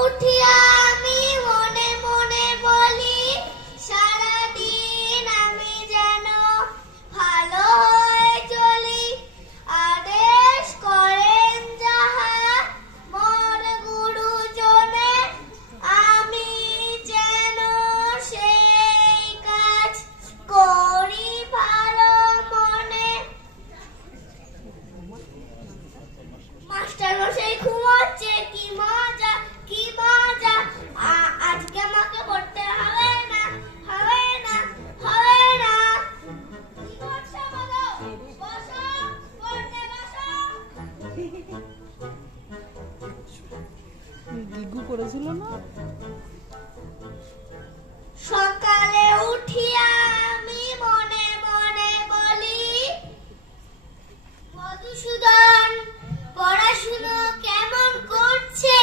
উঠিয়া আমি মনে মনে বলি, সারাদিন আমি যেন ভালো হয়ে চলি। আদেশ করেন যাহা মোর গুরুজনে, আমি যেন সেই কাজ করি ভালো মনে। মাস্টার মশাই ঘুমাচ্ছে, কি মজা কি মজা। আজকে আমাকে পড়তে হবে না, হবে না, হবে না। কি করছো বলো? বসো, পড়তে বসো। ডিগু করেছিল না? সকালে উঠিয়া আমি মনে মনে বলি, মধুসূদন পড়াশুনো কেমন করছে?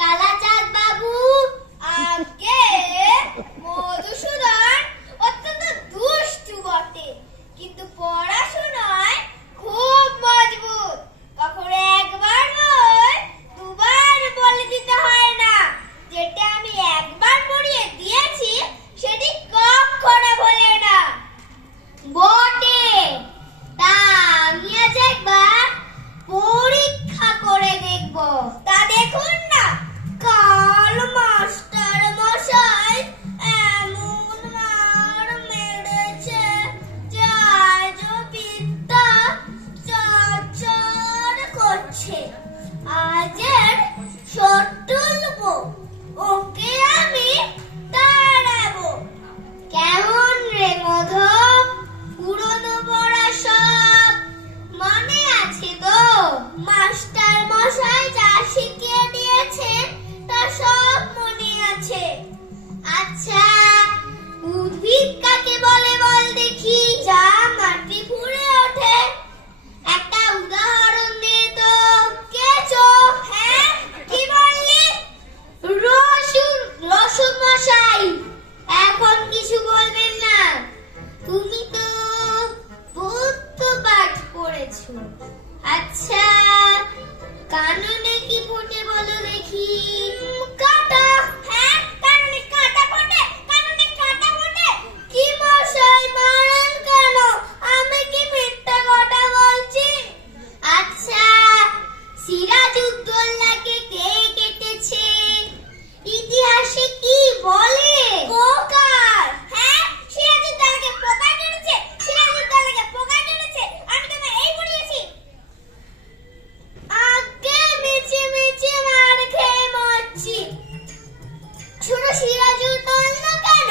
কালাচাঁদ বাবু, আগে মধুসূদন অত্যন্ত দুষ্টু বটে, কিন্তু পড়াশোনায় খুব মজবুত। কখনো একবার নয়, দুবার বলে দিতে হয় না। যেটা আমি একবার পড়িয়ে দিয়েছি সেটি কখনো ভোলে না। বটে, তা আমি আজ একবার পরীক্ষা করে দেখব। তা দেখুন না, কাল মাস্টার মশাই এমন মার মেরেছে যে আজও বিদ্যা চর্চর করছে। আজের শট তুলবো, ওকে আমি তাড়াবো। কেমন রে মধব, পুরনো পড়া সব মনে আছে তো? মাস্টার মশাই যা শিখিয়ে দিয়েছেন তা সব মনে আছে। আচ্ছা, উদ্ভিদ কাকে বলে বল দেখি? যা মাটি ফুঁড়ে ওঠে। একটা উদাহরণ দে তো। কেঁচো। হ্যাঁ, কি বললি? রসুন। রসুন মশাই, এখন কিছু বলবেন না, তুমি তো বহুত পাঠ পড়েছো। আচ্ছা, কাননে কি ফোটে বলো দেখি? কাঁটা। হ্যাঁ, কাননে কাঁটা ফোটে, কাননে কাঁটা ফোটে। কি মশাই মারেন কেন? আমি কি মিথ্যে কথা বলছি? আচ্ছা, সিরাজউদ্দৌলাকে কে কেটেছে? ইতিহাসে কি বলে? পোকার। হ্যাঁ, সিরাজউদ্দৌলাকে পোকা কেটেছে, সিরাজউদ্দৌলাকে পোকা কেটেছে। আমি তোকে এই পড়িয়েছি। আগে মিছে মিছে মার খেয়ে মরছি। শুধু সিরাজউদ্দৌলা কেন,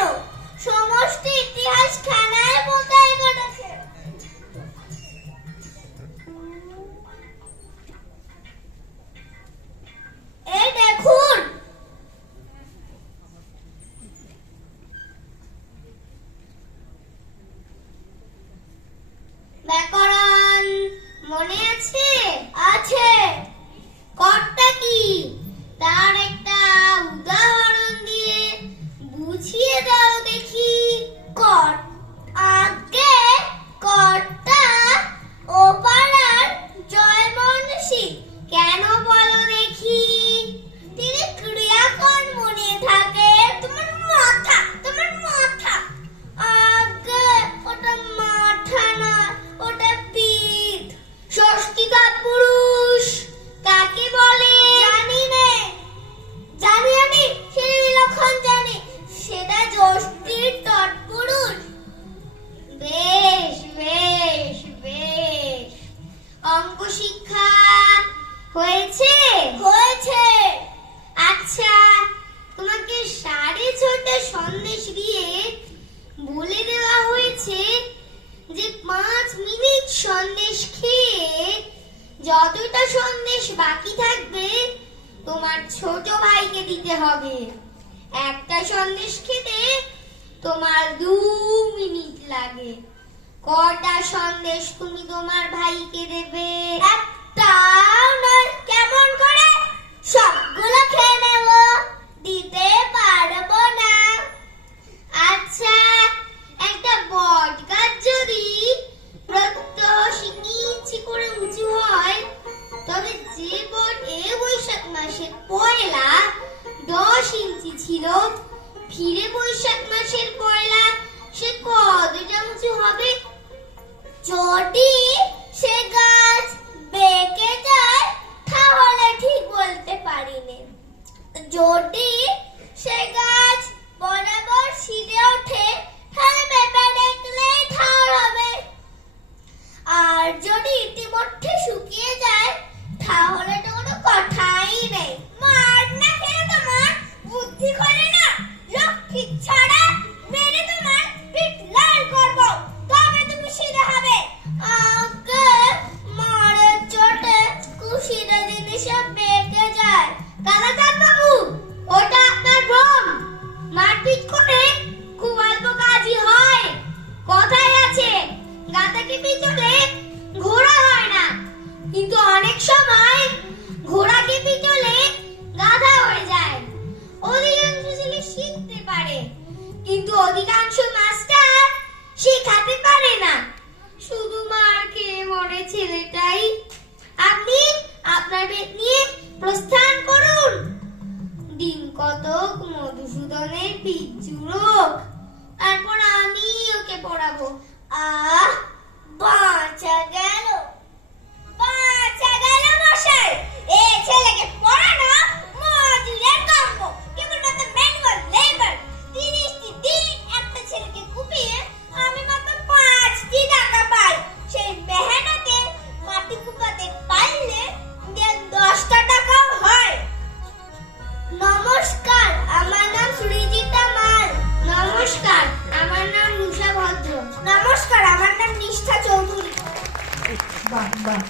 সমস্ত ইতিহাস খানায় পোকায় কেটেছে। এই দেখুন, ব্যাকরণ মনে আছে? আছে। কর্তা কি, তার একটা উদাহরণ দিয়ে বুঝিয়ে দাও দেখি। আগে কর্তা ও পাড়ার জয়মনসি। কেন বলো দেখি? তিনি ক্রিয়াকরণ মনে থাকে। তোমার মাথা, তোমার মাথা। আগে ওটা মাথা না, ওটা পিঠ। ষষ্ঠী তৎপুরুষ কাকে বলে? জানি নে, জানি আমি, সেটা বিলক্ষণ জানি। সেটা ষষ্ঠীর তৎপুরুষ। বেশ বেশ বেশ, অঙ্ক শিক্ষা হয়েছে? হয়েছে। আচ্ছা, তোমাকে 6:30 সন্দেশ দিয়ে বলে দেওয়া হয়েছে যে 5 মিনিট সন্দেশ খেয়ে যতটা সন্দেশ বাকি থাকবে তোমার ছোট ভাইকে দিতে হবে। একটা সন্দেশ খেতে তোমার 2 মিনিট লাগে। কটা সন্দেশ তুমি তোমার ভাইকে দেবে? একটাও নয়। কেমন করে? সবগুলো খেয়ে নেব, দিতে পারবো না। আচ্ছা, একটা বট গাছ যদি প্রত্যহ ইঞ্চি করে উঁচু হয়, তবে যে বট এই বৈশাখ মাসের পয়লা ছিল ফিরে বৈশাখ মাসের পয়লা সে কতটা উঁচু হবে? যদি সে গাছ বেঁকে যায় তাহলে ঠিক বলতে পারি না। যদি সে গাছ বরাবর সিঁড়ে ওঠে তাহলে বেঁপে দেখলেই ঠাড় হবে। আর যদি ইতিমধ্যে শুকিয়ে যায় তাহলে তো কোনো কথাই নেই। মার না খেলে তোমার বুদ্ধি করে না, লক্ষ্মী ছাড়া মেরে তোমার পিঠ লাল করবো, তবে তুমি সিধে হবে। আগে মারের চোটে কুশিটা জিনিসে বেঁকে যায়। কালাচাঁদ বাবু, ওটা আপনার ভ্রম। মারপিট করে খুব অল্প কাজই হয়। কথায় আছে গাধাকে পিছলে ঘোড়া হয় না, কিন্তু অনেক সময় ঘোড়াকে পিছলে গাধা হয়ে যায়। অধিকাংশ ছেলে শিখতে পারে, কিন্তু অধিকাংশ মাস্টার শেখাতে পারে না। শুধু মার খেয়ে মরে ছেলেটাই। আপনি আপনার বেদ নিয়ে প্রস্থান করুন। দিন কতক মধুসূদনের পিচুরোক, তারপর আমি ওকে পড়াবো। আহ, বাঁচা গেল, বাঁচা গেল মশাই। এই ছেলেকে পড়ানো মজুরের কাম্য, কেবলমাত্র ম্যানুয়াল লেবার। 30টি দিন একটা ছেলেকে কুপিয়ে আমি মাত্র 5টি টাকা পাই। সেই মেহনতে মাটি কুপাতে পারলে 10টা টাকাও হয়। নমস্কার, আমার নাম সুরিজিতা মাল। নমস্কার, আমার নাম রুষা ভদ্র। নমস্কার, আমার নাম নিষ্ঠা চৌধুরী। বাহ বাহ